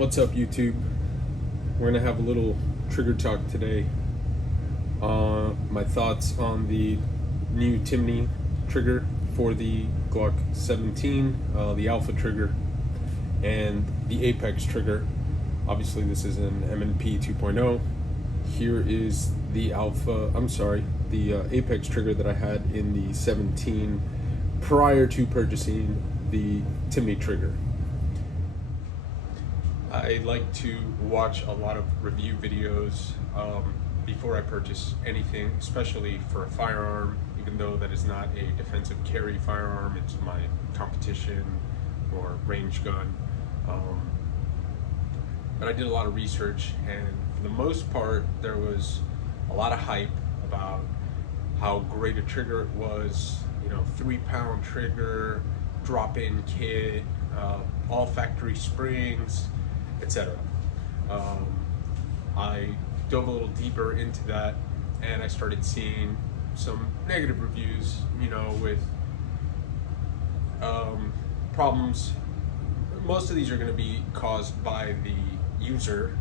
What's up, YouTube? We're gonna have a little trigger talk today. My thoughts on the new Timney trigger for the Glock 17, the Alpha Trigger, and the Apex trigger. Obviously, this is an M&P 2.0. Here is the Apex trigger that I had in the 17 prior to purchasing the Timney trigger. I like to watch a lot of review videos before I purchase anything, especially for a firearm, even though that is not a defensive carry firearm. It's my competition or range gun. But I did a lot of research, and for the most part, there was a lot of hype about how great a trigger it was. 3-pound trigger, drop-in kit, all factory springs, etc. I dove a little deeper into that, and I started seeing some negative reviews, with problems. Most of these are going to be caused by the user,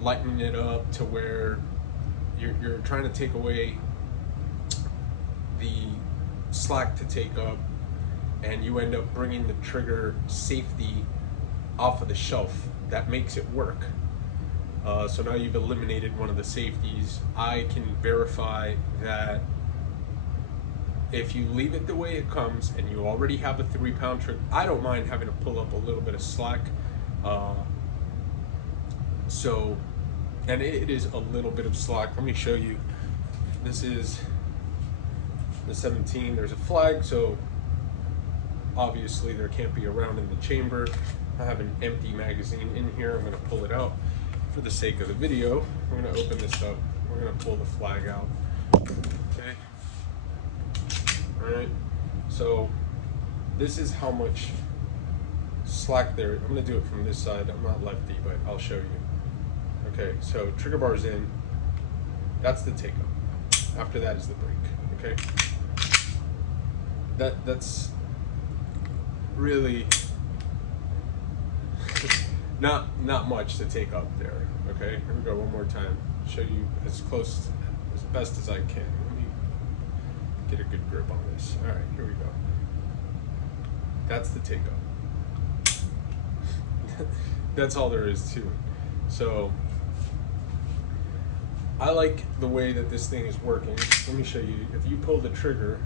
lightening it up to where you're trying to take away the slack to take up, and you end up bringing the trigger safety off of the shelf that makes it work. So now you've eliminated one of the safeties. I can verify that if you leave it the way it comes and you already have a 3-pound trigger, I don't mind having to pull up a little bit of slack. And it is a little bit of slack. Let me show you. This is the 17. There's a flag, so obviously there can't be a round in the chamber. I have an empty magazine in here. I'm going to pull it out for the sake of the video. I'm going to open this up. We're going to pull the flag out. Okay. All right. So this is how much slack there. I'm going to do it from this side. I'm not lefty, but I'll show you. Okay. So trigger bar's in. That's the take up. After that is the break. Okay. That's really not much to take up there. Okay, here we go one more time. Show you as best as I can. Let me get a good grip on this. All right, here we go. That's the take up. That's all there is to it. So I like the way that this thing is working. Let me show you. If you pull the trigger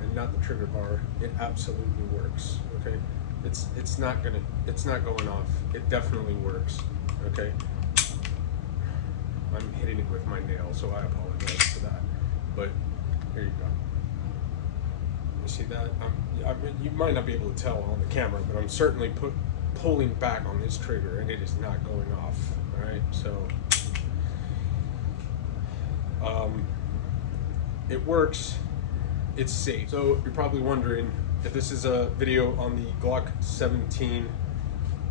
and not the trigger bar, it absolutely works. Okay, it's not going off. It definitely works. Okay, I'm hitting it with my nail, so I apologize for that. But here you go. You see that? You might not be able to tell on the camera, but I'm certainly pulling back on this trigger, and it is not going off. All right, so it works. It's safe. So you're probably wondering if this is a video on the Glock 17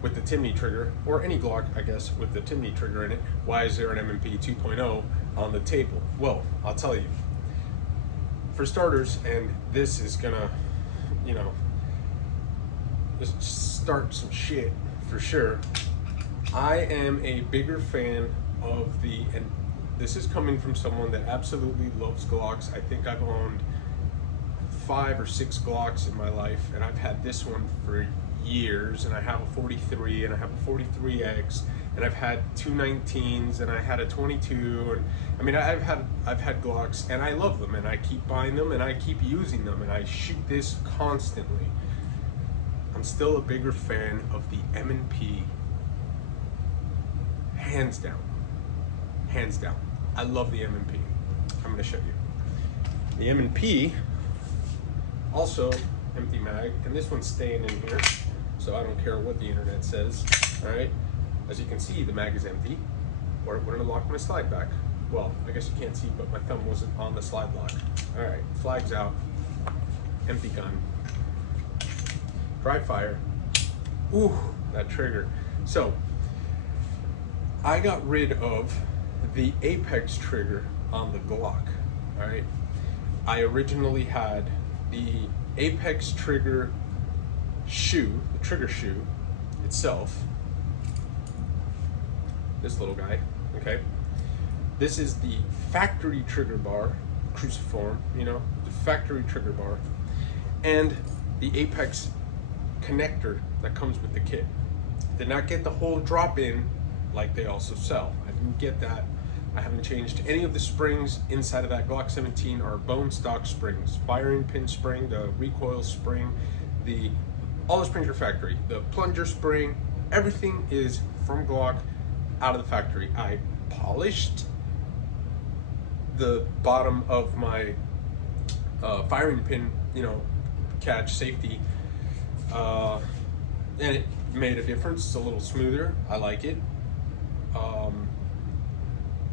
with the Timney trigger, or any Glock, I guess, with the Timney trigger in it. Why is there an M&P 2.0 on the table? Well, I'll tell you. For starters, and this is gonna, just start some shit for sure. I am a bigger fan of and this is coming from someone that absolutely loves Glocks. I think I've owned 5 or 6 Glocks in my life, and I've had this one for years, and I have a 43, and I have a 43X, and I've had 219s, and I had a 22, and I mean, I've had Glocks, and I love them, and I keep buying them, and I keep using them, and I shoot this constantly. I'm still a bigger fan of the M&P, hands down. Hands down. I love the M&P. I'm going to show you. The M&P, also empty mag, and this one's staying in here, so I don't care what the internet says. All right. As you can see, the mag is empty, or it wouldn't have locked my slide back. Well, I guess you can't see, but my thumb wasn't on the slide lock. All right, flag's out. Empty gun. Dry fire. Ooh, that trigger. So I got rid of the Apex trigger on the Glock. All right. I originally had the Apex trigger shoe, the trigger shoe itself, this little guy, okay? This is the factory trigger bar, cruciform, you know, the factory trigger bar, and the Apex connector that comes with the kit. Did not get the whole drop-in like they also sell. I didn't get that. I haven't changed any of the springs inside of that Glock 17 are bone stock springs. Firing pin spring, the recoil spring, all the springs are factory. The plunger spring, everything is from Glock, out of the factory. I polished the bottom of my firing pin, you know, catch safety, and it made a difference. It's a little smoother. I like it.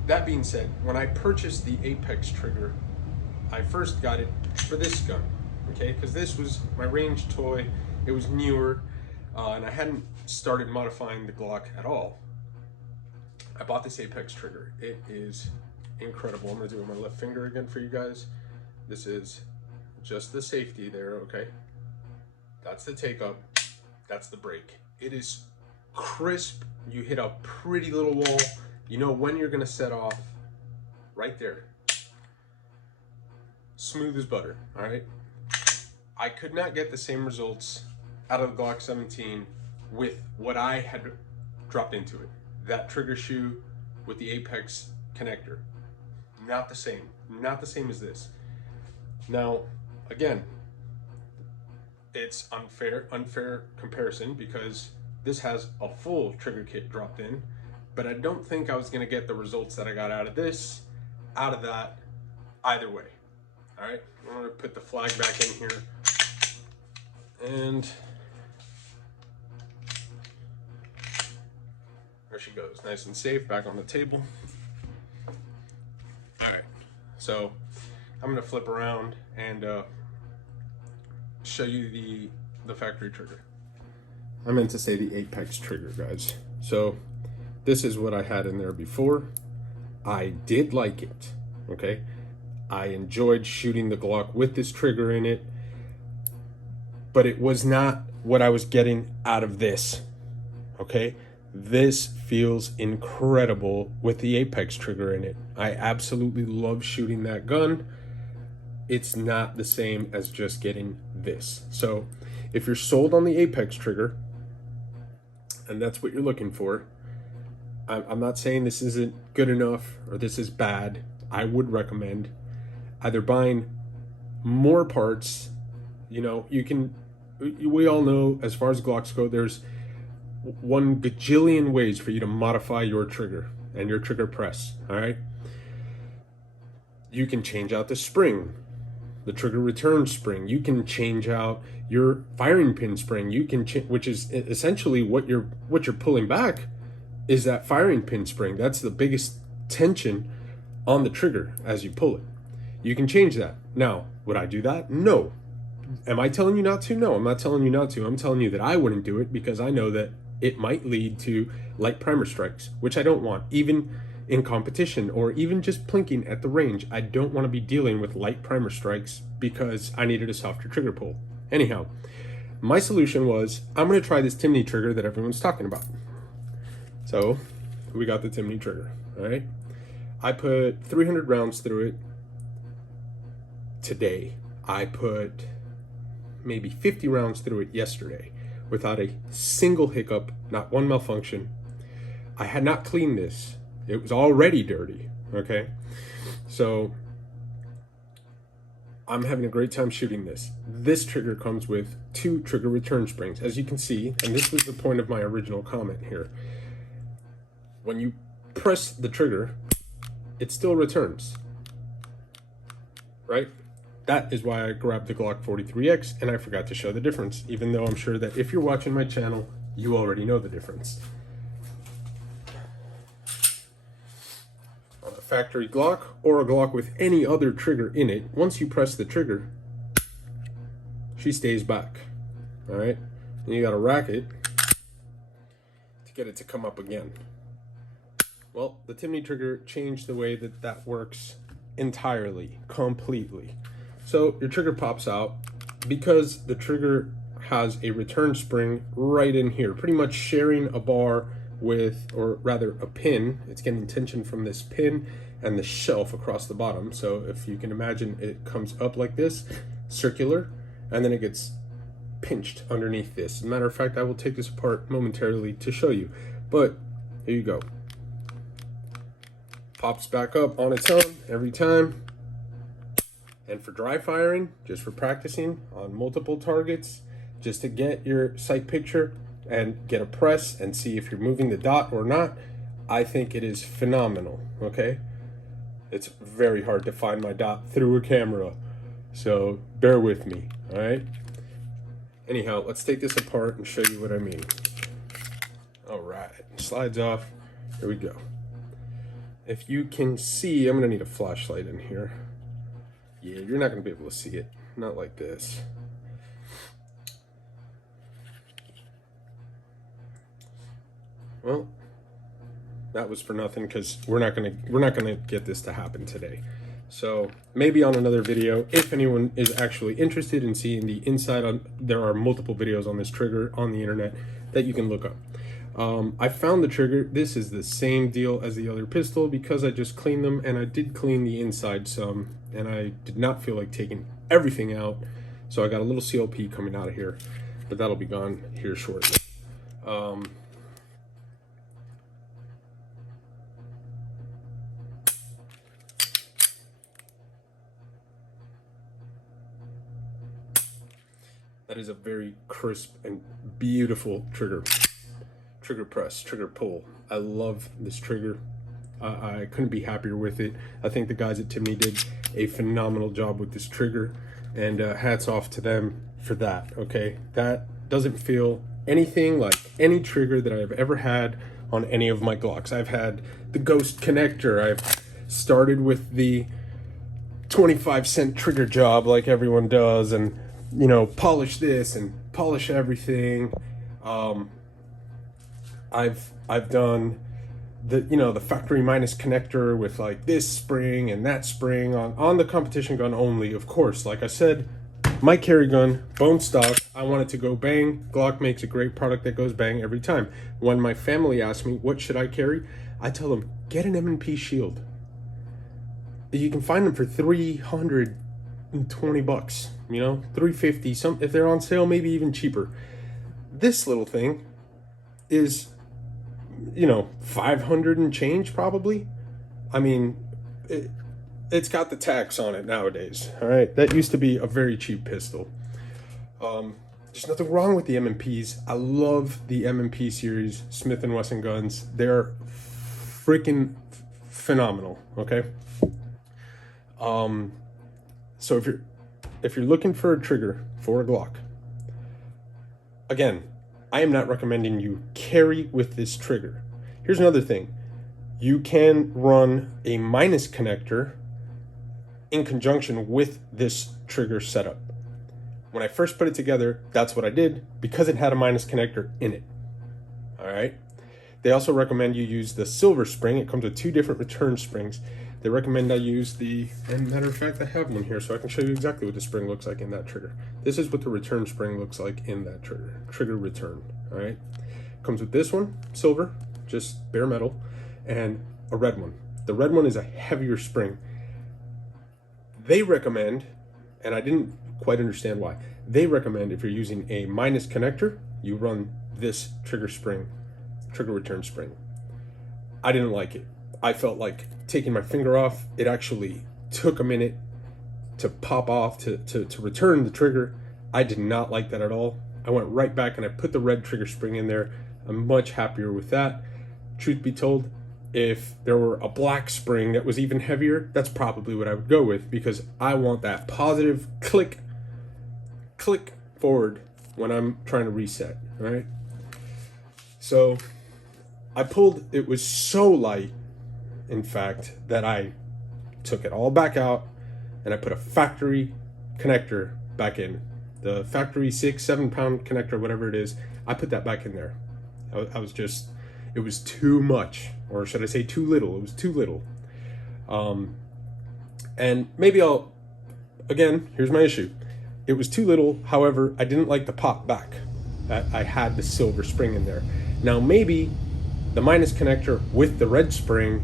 That being said, when I purchased the Apex trigger, I first got it for this gun, okay? Because this was my range toy. It was newer, and I hadn't started modifying the Glock at all. I bought this Apex trigger. It is incredible. I'm gonna do it with my left finger again for you guys. This is just the safety there, okay? That's the take up, that's the break. It is crisp. You hit a pretty little wall. You know when you're gonna set off, right there. Smooth as butter, all right? I could not get the same results out of the Glock 17 with what I had dropped into it. That trigger shoe with the Apex connector. Not the same, not the same as this. Now, again, it's unfair comparison because this has a full trigger kit dropped in, but I don't think I was gonna get the results that I got out of this, out of that, either way. All right, I'm gonna put the flag back in here. And there she goes, nice and safe, back on the table. All right, so I'm gonna flip around and show you the factory trigger. I meant to say the Apex trigger, guys. So this is what I had in there before. I did like it, okay? I enjoyed shooting the Glock with this trigger in it, but it was not what I was getting out of this, okay? This feels incredible with the Apex trigger in it. I absolutely love shooting that gun. It's not the same as just getting this. So if you're sold on the Apex trigger, and that's what you're looking for, I'm not saying this isn't good enough or this is bad. I would recommend either buying more parts. You know, we all know as far as Glocks go, there's 1 gajillion ways for you to modify your trigger and your trigger press, all right? You can change out the spring, the trigger return spring. You can change out your firing pin spring. You can which is essentially what you're pulling back is that firing pin spring. That's the biggest tension on the trigger as you pull it. You can change that. Now, would I do that? No. Am I telling you not to? No, I'm not telling you not to. I'm telling you that I wouldn't do it because I know that it might lead to light primer strikes, which I don't want, even in competition or even just plinking at the range. I don't want to be dealing with light primer strikes because I needed a softer trigger pull. Anyhow, my solution was I'm going to try this Timney trigger that everyone's talking about. So we got the Timney trigger, all right? I put 300 rounds through it today. I put maybe 50 rounds through it yesterday without a single hiccup, not one malfunction. I had not cleaned this. It was already dirty, okay? So I'm having a great time shooting this. This trigger comes with 2 trigger return springs, as you can see, and this was the point of my original comment here. When you press the trigger, it still returns, right? That is why I grabbed the Glock 43X and I forgot to show the difference, even though I'm sure that if you're watching my channel, you already know the difference. On a factory Glock or a Glock with any other trigger in it, once you press the trigger, she stays back, all right? And you gotta rack it to get it to come up again. Well, the Timney trigger changed the way that that works entirely, completely. So your trigger pops out because the trigger has a return spring right in here, pretty much sharing a bar with, or rather a pin. It's getting tension from this pin and the shelf across the bottom. So if you can imagine, it comes up like this, circular, and then it gets pinched underneath this. As a matter of fact, I will take this apart momentarily to show you, but here you go. Pops back up on its own every time. And for dry firing, just for practicing on multiple targets, just to get your sight picture and get a press and see if you're moving the dot or not, I think it is phenomenal, okay? It's very hard to find my dot through a camera, so bear with me, all right? Anyhow, let's take this apart and show you what I mean. All right, slides off, here we go. If you can see, I'm gonna need a flashlight in here. Yeah, you're not gonna be able to see it, not like this. Well, that was for nothing, because we're not gonna get this to happen today. So maybe on another video, if anyone is actually interested in seeing the inside on, there are multiple videos on this trigger on the internet that you can look up. I found the trigger. This is the same deal as the other pistol because I just cleaned them, and I did clean the inside some, and I did not feel like taking everything out. So I got a little CLP coming out of here, but that'll be gone here shortly. That is a very crisp and beautiful trigger press, trigger pull. I love this trigger. I couldn't be happier with it. I think the guys at Timney did a phenomenal job with this trigger, and hats off to them for that, okay? That doesn't feel anything like any trigger that I've ever had on any of my Glocks. I've had the Ghost connector. I've started with the 25-cent trigger job like everyone does, and you know, polish this and polish everything. I've done the, you know, the factory minus connector with like this spring and that spring on the competition gun only, of course. Like I said, my carry gun, bone stock, I want it to go bang. Glock makes a great product that goes bang every time. When my family asks me, what should I carry? I tell them, get an M&P shield. You can find them for $320, you know, $350, some, if they're on sale, maybe even cheaper. This little thing is, you know, $500 and change probably. I mean, it's got the tax on it nowadays. All right, that used to be a very cheap pistol. There's nothing wrong with the M&Ps. I love the M&P series, Smith & Wesson guns. They're freaking phenomenal. Okay. So if you're looking for a trigger for a Glock, again, I am not recommending you carry with this trigger. Here's another thing. You can run a minus connector in conjunction with this trigger setup. When I first put it together, that's what I did because it had a minus connector in it. All right. They also recommend you use the silver spring. It comes with 2 different return springs. They recommend I use the, and matter of fact, I have one here so I can show you exactly what the spring looks like in that trigger. This is what the return spring looks like in that trigger return, all right? Comes with this one, silver, just bare metal, and a red one. The red one is a heavier spring. They recommend, and I didn't quite understand why, they recommend if you're using a minus connector, you run this trigger return spring. I didn't like it. I felt like taking my finger off, it actually took a minute to pop off, to return the trigger. I did not like that at all. I went right back and I put the red trigger spring in there. I'm much happier with that. Truth be told, if there were a black spring that was even heavier, that's probably what I would go with because I want that positive click forward when I'm trying to reset, right? So I pulled, it was so light, in fact, that I took it all back out and I put a factory connector back in. The factory 6-7 pound connector, whatever it is, I put that back in there. I was just, it was too much, or should I say too little? It was too little. And maybe again, here's my issue. It was too little, however, I didn't like the pop back. I had the silver spring in there. Now maybe the minus connector with the red spring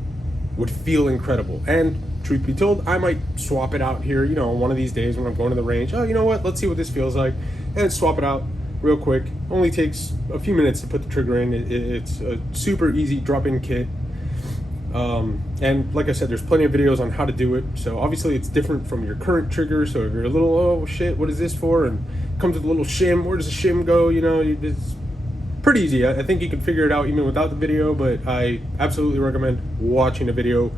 would feel incredible. And truth be told, I might swap it out here, you know, one of these days when I'm going to the range. Oh, you know what? Let's see what this feels like, and swap it out real quick. Only takes a few minutes to put the trigger in. It's a super easy drop-in kit. And like I said, there's plenty of videos on how to do it. So obviously it's different from your current trigger. So if you're a little, oh shit, what is this for? And it comes with a little shim. Where does the shim go? You know, it's pretty easy. I think you can figure it out even without the video, but I absolutely recommend watching a video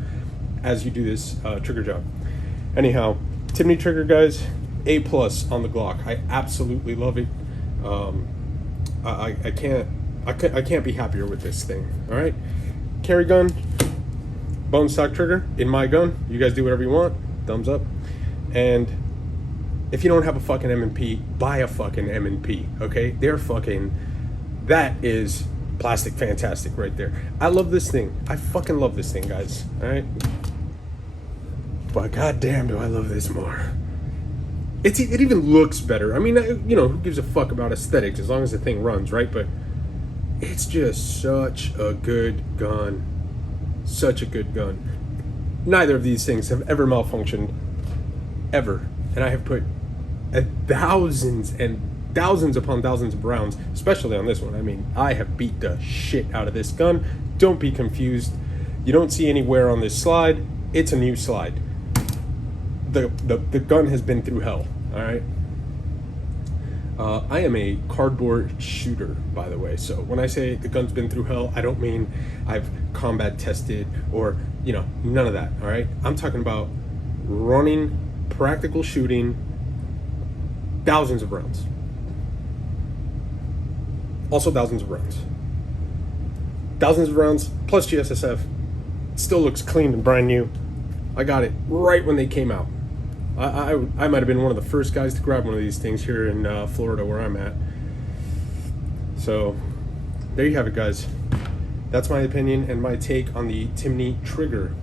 as you do this trigger job. Anyhow, Timney trigger, guys, A+ on the Glock. I absolutely love it. I can't be happier with this thing. All right, carry gun, bone stock trigger in my gun. You guys do whatever you want. Thumbs up. And if you don't have a fucking M&P, buy a fucking M&P. Okay, they're fucking. That is plastic fantastic right there. I love this thing. I fucking love this thing, guys. All right. But goddamn, do I love this more. It even looks better. I mean, you know, who gives a fuck about aesthetics as long as the thing runs, right? But it's just such a good gun. Such a good gun. Neither of these things have ever malfunctioned, ever. And I have put thousands and thousands upon thousands of rounds, especially on this one. I mean, I have beat the shit out of this gun. Don't be confused. You don't see any wear on this slide. It's a new slide. The gun has been through hell, all right? I am a cardboard shooter, by the way. So when I say the gun's been through hell, I don't mean I've combat tested or, you know, none of that, all right? I'm talking about running, practical shooting, thousands of rounds. Also thousands of rounds. Thousands of rounds plus GSSF. It still looks clean and brand new. I got it right when they came out. I might have been one of the first guys to grab one of these things here in Florida where I'm at. So there you have it, guys. That's my opinion and my take on the Timney trigger.